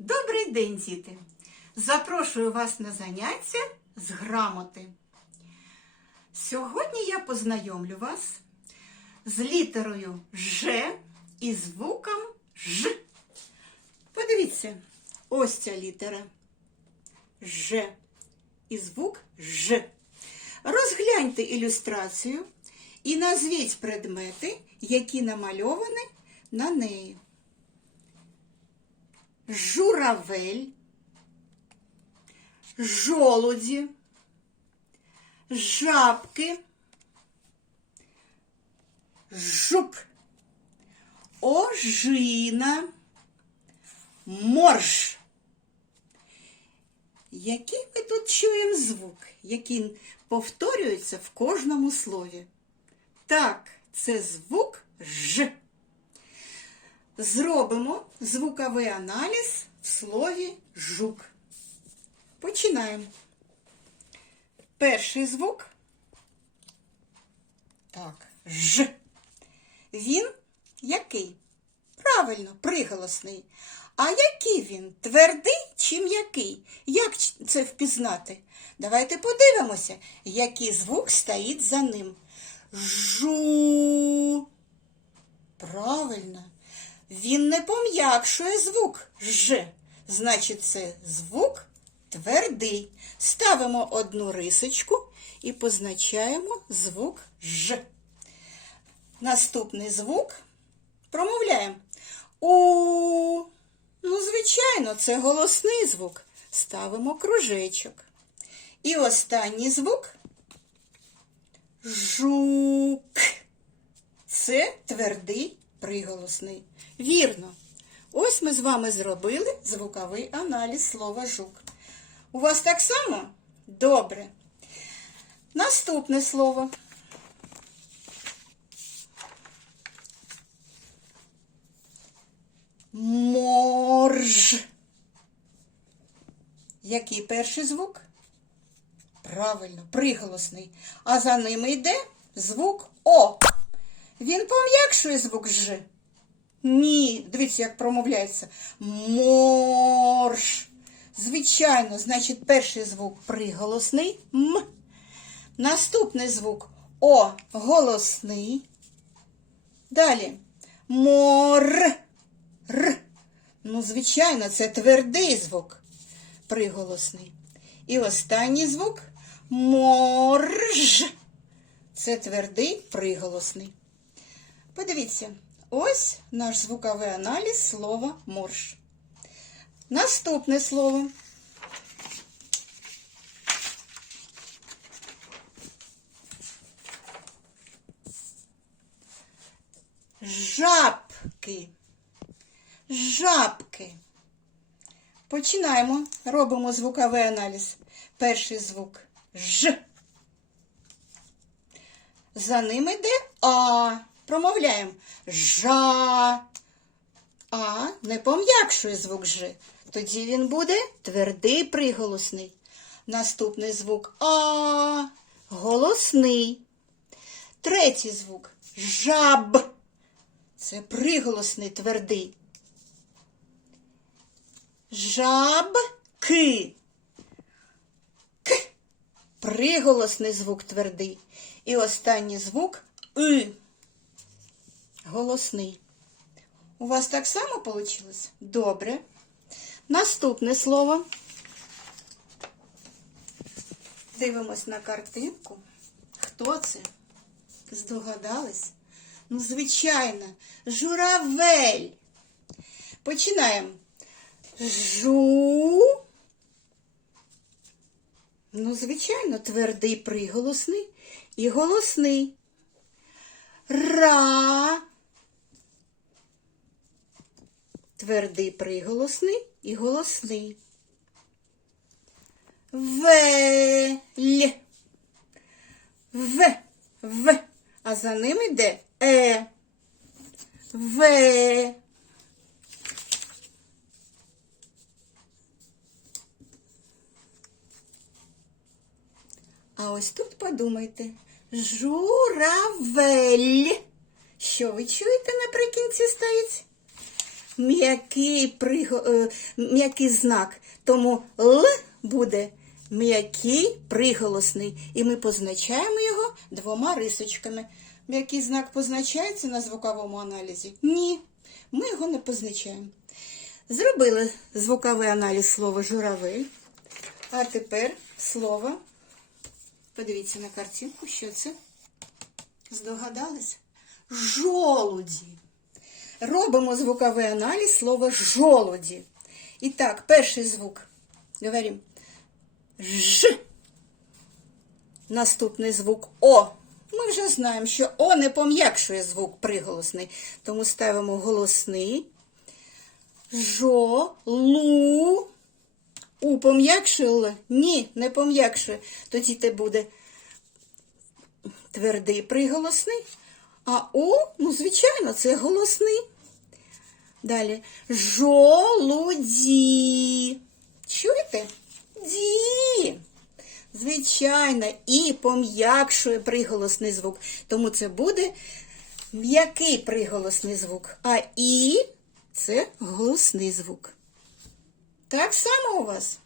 Добрий день, діти! Запрошую вас на заняття з грамоти. Сьогодні я познайомлю вас з літерою Ж і звуком Ж. Подивіться, ось ця літера Ж і звук Ж. Розгляньте ілюстрацію і назвіть предмети, які намальовані на неї журавель, жолуді, жабки, жук, ожина, морж. Який ми тут чуємо звук, який повторюється в кожному слові? Так, це звук Ж. Зробимо звуковий аналіз в слові жук. Починаємо. Перший звук. Так, Ж. Він який? Правильно, приголосний. А який він? Твердий чи м'який? Як це впізнати? Давайте подивимося, який звук стоїть за ним. Жу. Правильно. Він не пом'якшує звук Ж. Значить, це звук твердий. Ставимо одну рисочку і позначаємо звук Ж. Наступний звук промовляємо У. Ну, звичайно, це голосний звук. Ставимо кружечок. І останній звук жук. Це твердий приголосний. Вірно. Ось ми з вами зробили звуковий аналіз слова жук. У вас так само? Добре. Наступне слово. Морж. Який перший звук? Правильно, приголосний. А за ними йде звук О. Він пом'якшує звук Ж. Ні, дивіться, як промовляється. Морж. Звичайно, значить, перший звук приголосний М. Наступний звук О голосний. Далі мор. Р. Ну, звичайно, це твердий звук. Приголосний. І останній звук морж. Це твердий приголосний. Подивіться, ось наш звуковий аналіз слова морж. Наступне слово. Жабки. Жабки. Починаємо. Робимо звуковий аналіз. Перший звук Ж. За ним йде А. Промовляємо жа. А не пом'якшує звук Ж. Тоді він буде твердий приголосний. Наступний звук А. Голосний. Третій звук жаб. Це приголосний твердий. Жабки. К. Приголосний звук твердий. І останній звук И. Голосний. У вас так само вийшло? Добре. Наступне слово. Дивимось на картинку. Хто це? Здогадались? Ну, звичайно, журавель. Починаємо. Жу. Ну, звичайно, твердий приголосний і голосний. Ра. Твердий приголосний і голосний. Вель. В. В. А за ним іде Е. В. А ось тут подумайте. Журавель. Що ви чуєте наприкінці стоїть? М'який, приго- е, м'який знак. Тому Л буде м'який приголосний. І ми позначаємо його двома рисочками. М'який знак позначається на звуковому аналізі? Ні, ми його не позначаємо. Зробили звуковий аналіз слова журавель. А тепер слово. Подивіться на картинку, що це. Здогадались? Жолуді. Робимо звуковий аналіз слова жолуді. І так, перший звук. Говоримо Ж. Наступний звук О. Ми вже знаємо, що О не пом'якшує звук приголосний, тому ставимо голосний. Жо, лу. У пом'якшує Л? Ні, не пом'якшує. Тоді те буде твердий приголосний. А У, ну, звичайно, це голосний. Далі. Жолуді. Чуєте? Ді. Звичайно, і пом'якшує приголосний звук. Тому це буде м'який приголосний звук. А і це голосний звук. Так само у вас.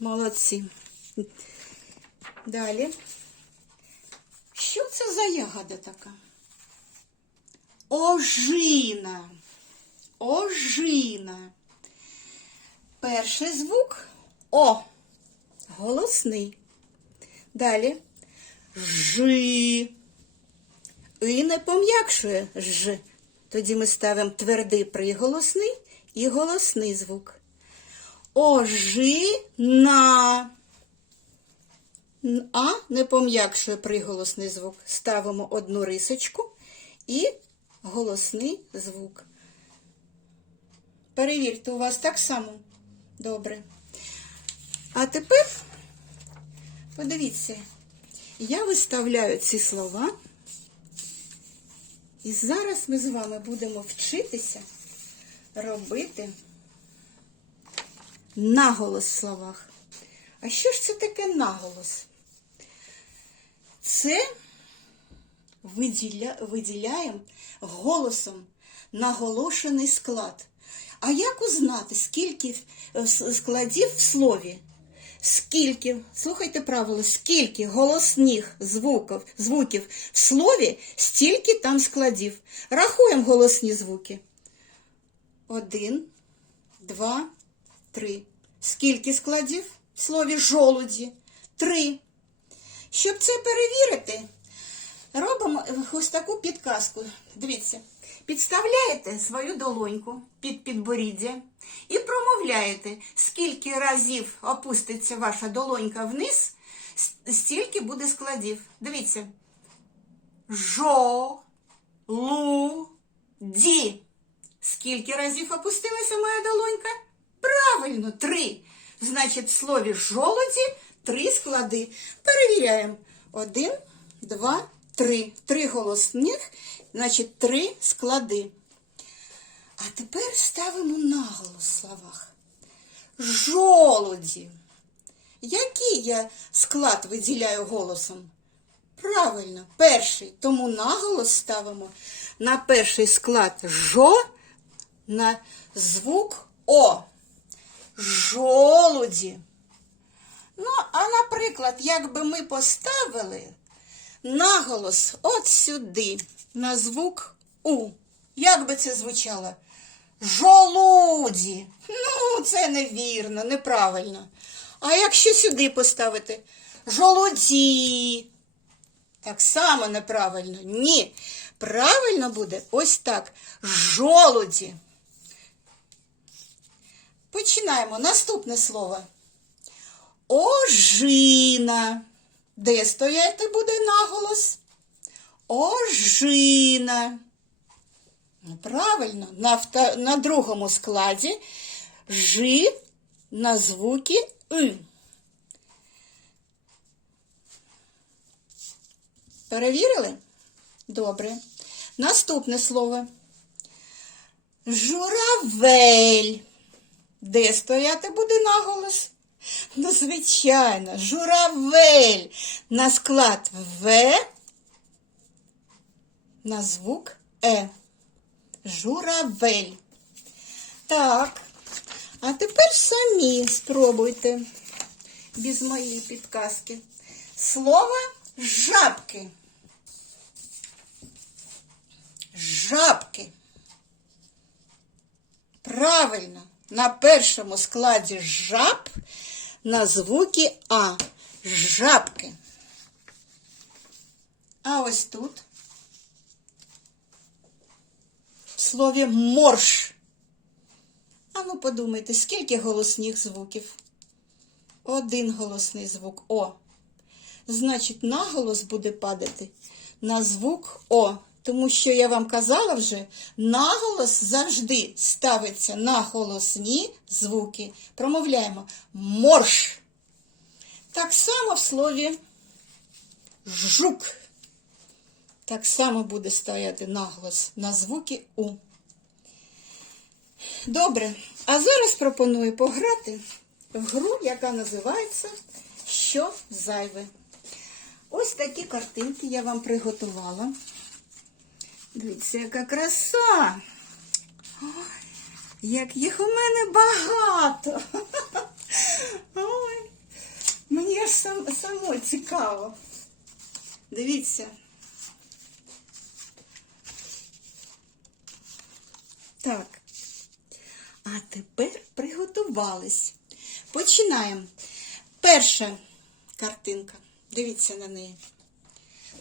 Молодці. Далі. Це за ягода така? Ожина. Ожина. Перший звук О. Голосний. Далі Жи. І не пом'якшує Ж. Тоді ми ставимо твердий приголосний і голосний звук. Ожина. А не пом'якшує приголосний звук. Ставимо одну рисочку і голосний звук. Перевірте, у вас так само? Добре. А тепер подивіться, я виставляю ці слова. І зараз ми з вами будемо вчитися робити наголос в словах. А що ж це таке наголос? Це виділя... виділяємо голосом наголошений склад. А як узнати, скільки е, складів в слові? Скільки, слухайте правило, скільки голосних звуків, звуків в слові, стільки там складів. Рахуємо голосні звуки. Один, два, три. Скільки складів в слові жолуді? Три. Щоб це перевірити, робимо ось таку підказку. Дивіться, підставляєте свою долоньку під підборіддя і промовляєте, скільки разів опуститься ваша долонька вниз, стільки буде складів. Дивіться. Жо, лу, ді. Скільки разів опустилася моя долонька? Правильно, три. Значить, в слові жолоді три склади. Перевіряємо. Один, два, три. Три голосних, значить, три склади. А тепер ставимо наголос в словах. Жолоді. Який я склад виділяю голосом? Правильно, перший. Тому наголос ставимо на перший склад жо, на звук О. Жолуді. Ну, а наприклад, якби ми поставили наголос от сюди, на звук У. Як би це звучало? Жолуді. Ну, це невірно, неправильно. А якщо сюди поставити жолуді, так само неправильно. Ні. Правильно буде ось так. Жолуді. Починаємо. Наступне слово. Ожина. Де стояти буде наголос? Ожина. Ну, Правильно, на, на другому складі жи на звуки и. Перевірили? Добре. Наступне слово. Журавель. Де стояти буде наголос? Ну, звичайно, журавель на склад В на звук Е. Журавель. Так. А тепер самі спробуйте без моєї підказки. Слово жабки. Жабки. Правильно, на першому складі жаб на звуки А. Жабки. А ось тут в слові морж. А ну подумайте, скільки голосних звуків? Один голосний звук О. Значить, наголос буде падати на звук О. Тому що я вам казала вже, наголос завжди ставиться на голосні звуки. Промовляємо морж. Так само в слові жук. Так само буде стояти наголос на звуки У. Добре, а зараз пропоную пограти в гру, яка називається Що зайве. Ось такі картинки я вам приготувала. Дивіться, яка краса. Ой, як їх у мене багато. Ой, мені аж сам, само цікаво. Дивіться. Так. А тепер приготувались. Починаємо. Перша картинка. Дивіться на неї.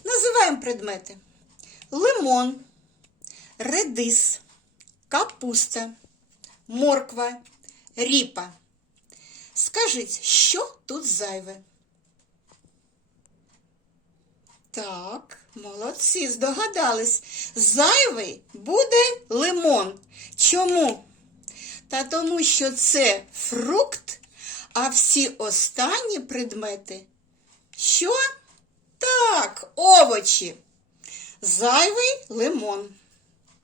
Називаємо предмети: лимон, редис, капуста, морква, ріпа. Скажіть, що тут зайве? Так, молодці, здогадались. Зайвий буде лимон. Чому? Та тому, що це фрукт, а всі останні предмети. Що? Так, овочі. Зайвий лимон.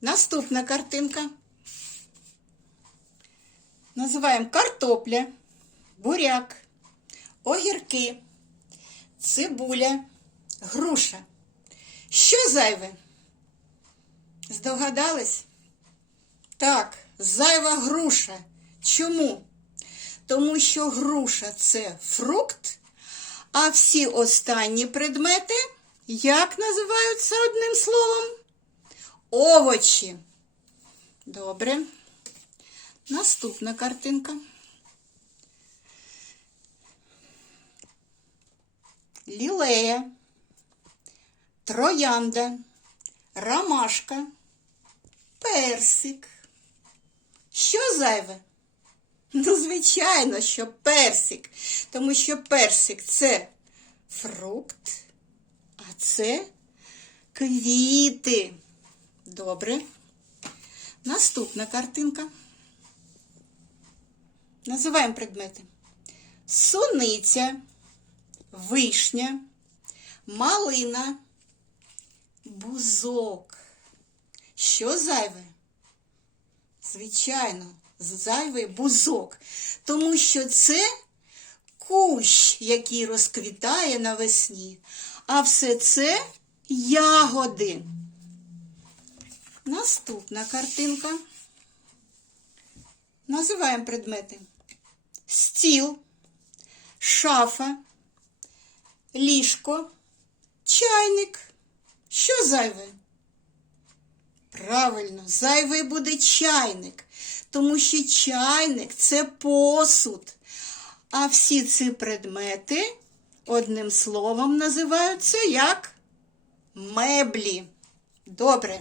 Наступна картинка. Називаємо картопля, буряк, огірки, цибуля, груша. Що зайве? Здогадались? Так, зайва груша. Чому? Тому що груша це фрукт, а всі останні предмети, як називаються одним словом? Овочі. Добре. Наступна картинка. Лілея, троянда, ромашка, персик. Що зайве? Ну, звичайно, що персик. Тому що персик це фрукт, а це квіти. Добре. Наступна картинка. Називаємо предмети. Суниця, вишня, малина, бузок. Що зайве? Звичайно, зайвий бузок, тому що це кущ, який розквітає навесні, а все це ягоди. Наступна картинка. Називаємо предмети. Стіл, шафа, ліжко, чайник. Що зайве? Правильно, зайвий буде чайник, тому що чайник це посуд. А всі ці предмети одним словом називаються як меблі. Добре.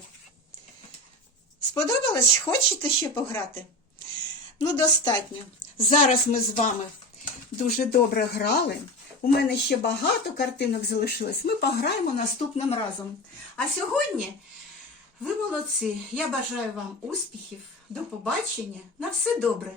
Сподобалось? Хочете ще пограти? Ну, достатньо. Зараз ми з вами дуже добре грали. У мене ще багато картинок залишилось. Ми пограємо наступним разом. А сьогодні ви молодці. Я бажаю вам успіхів. До побачення. На все добре.